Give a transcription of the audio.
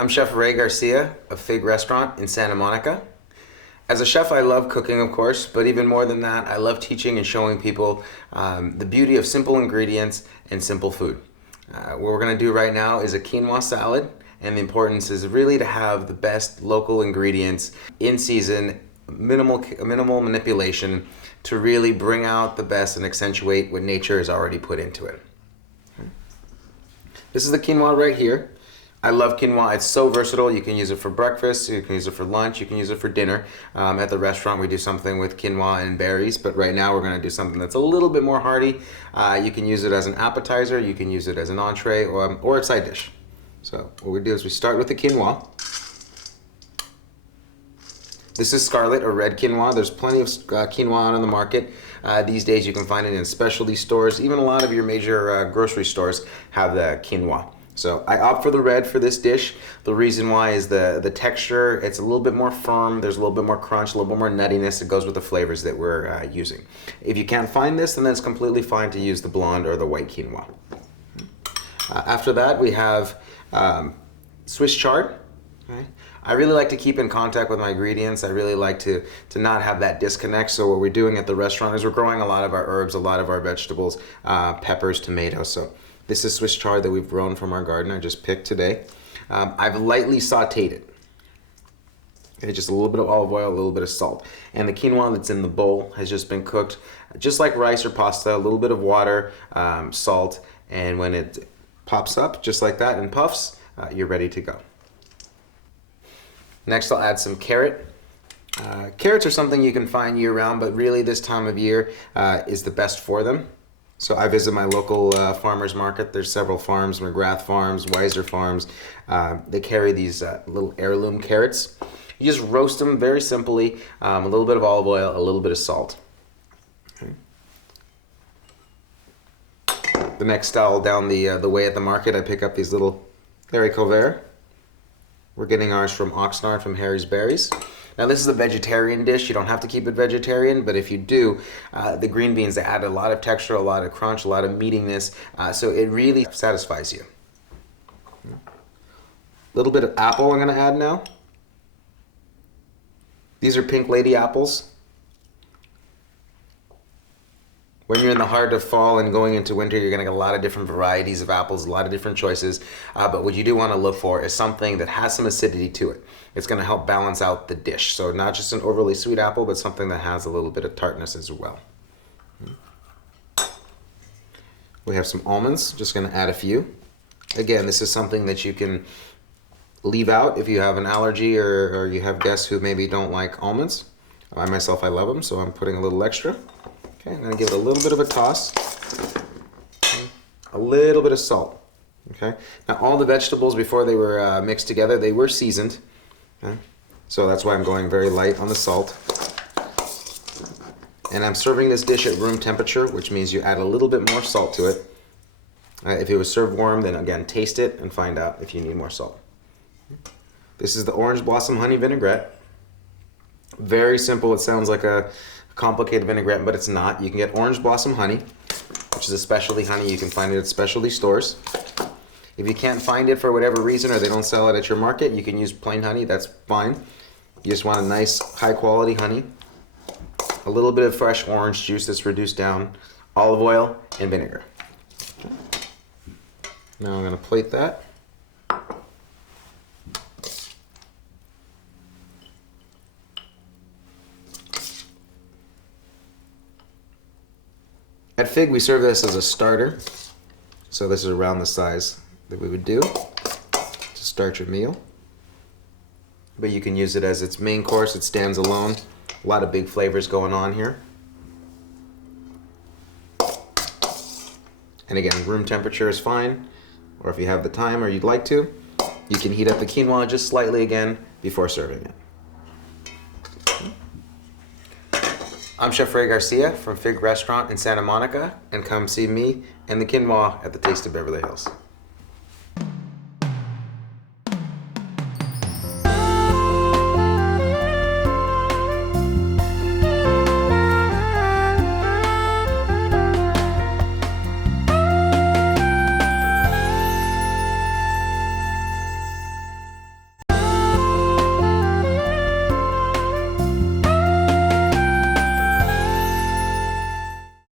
I'm Chef Ray Garcia of Fig Restaurant in Santa Monica. As a chef, I love cooking, of course, but even more than that, I love teaching and showing people the beauty of simple ingredients and simple food. What we're going to do right now is a quinoa salad, and the importance is really to have the best local ingredients in season, minimal manipulation to really bring out the best and accentuate what nature has already put into it. This is the quinoa right here. I love quinoa. It's so versatile. You can use it for breakfast, you can use it for lunch, you can use it for dinner. At the restaurant we do something with quinoa and berries, but right now we're going to do something that's a little bit more hearty. You can use it as an appetizer, you can use it as an entree or a side dish. So what we do is we start with the quinoa. This is Scarlet or red quinoa. There's plenty of quinoa out on the market. These days you can find it in specialty stores. Even a lot of your major grocery stores have the quinoa. So I opt for the red for this dish. The reason why is the texture. It's a little bit more firm. There's a little bit more crunch, a little bit more nuttiness. It goes with the flavors that we're using. If you can't find this, then that's completely fine to use the blonde or the white quinoa. After that, we have Swiss chard. Okay. I really like to keep in contact with my ingredients. I really like to not have that disconnect. So what we're doing at the restaurant is we're growing a lot of our herbs, a lot of our vegetables, peppers, tomatoes. So this is Swiss chard that we've grown from our garden. I just picked today. I've lightly sauteed it. Okay, just a little bit of olive oil, a little bit of salt. And the quinoa that's in the bowl has just been cooked, just like rice or pasta, a little bit of water, salt, and when it pops up, just like that, and puffs, you're ready to go. Next, I'll add some carrot. Carrots are something you can find year-round, but really this time of year is the best for them. So I visit my local farmer's market. There's several farms, McGrath Farms, Weiser Farms. They carry these little heirloom carrots. You just roast them very simply, a little bit of olive oil, a little bit of salt. Okay. The next style down the way at the market, I pick up these little haricots verts. We're getting ours from Oxnard, from Harry's Berries. Now this is a vegetarian dish. You don't have to keep it vegetarian, but if you do, the green beans, they add a lot of texture, a lot of crunch, a lot of meatiness, so it really satisfies you. A little bit of apple I'm gonna add now. These are Pink Lady apples. When you're in the heart of fall and going into winter, you're gonna get a lot of different varieties of apples, a lot of different choices. But what you do wanna look for is something that has some acidity to it. It's gonna help balance out the dish. So not just an overly sweet apple, but something that has a little bit of tartness as well. We have some almonds, just gonna add a few. Again, this is something that you can leave out if you have an allergy or you have guests who maybe don't like almonds. I myself, I love them, so I'm putting a little extra. Okay, I'm gonna give it a little bit of a toss. Okay. A little bit of salt. Okay. Now all the vegetables before they were mixed together, they were seasoned. Okay. So that's why I'm going very light on the salt. And I'm serving this dish at room temperature, which means you add a little bit more salt to it. If it was served warm, then again, taste it and find out if you need more salt. This is the orange blossom honey vinaigrette. Very simple. It sounds like a complicated vinaigrette, but it's not. You can get orange blossom honey, which is a specialty honey. You can find it at specialty stores. If you can't find it for whatever reason or they don't sell it at your market, you can use plain honey. That's fine. You just want a nice high quality honey, a little bit of fresh orange juice that's reduced down, olive oil, and vinegar. Now I'm going to plate that. At Fig, we serve this as a starter. So this is around the size that we would do to start your meal. But you can use it as its main course. It stands alone. A lot of big flavors going on here. And again, room temperature is fine. Or if you have the time or you'd like to, you can heat up the quinoa just slightly again before serving it. I'm Chef Ray Garcia from Fig Restaurant in Santa Monica, and come see me and the quinoa at the Taste of Beverly Hills.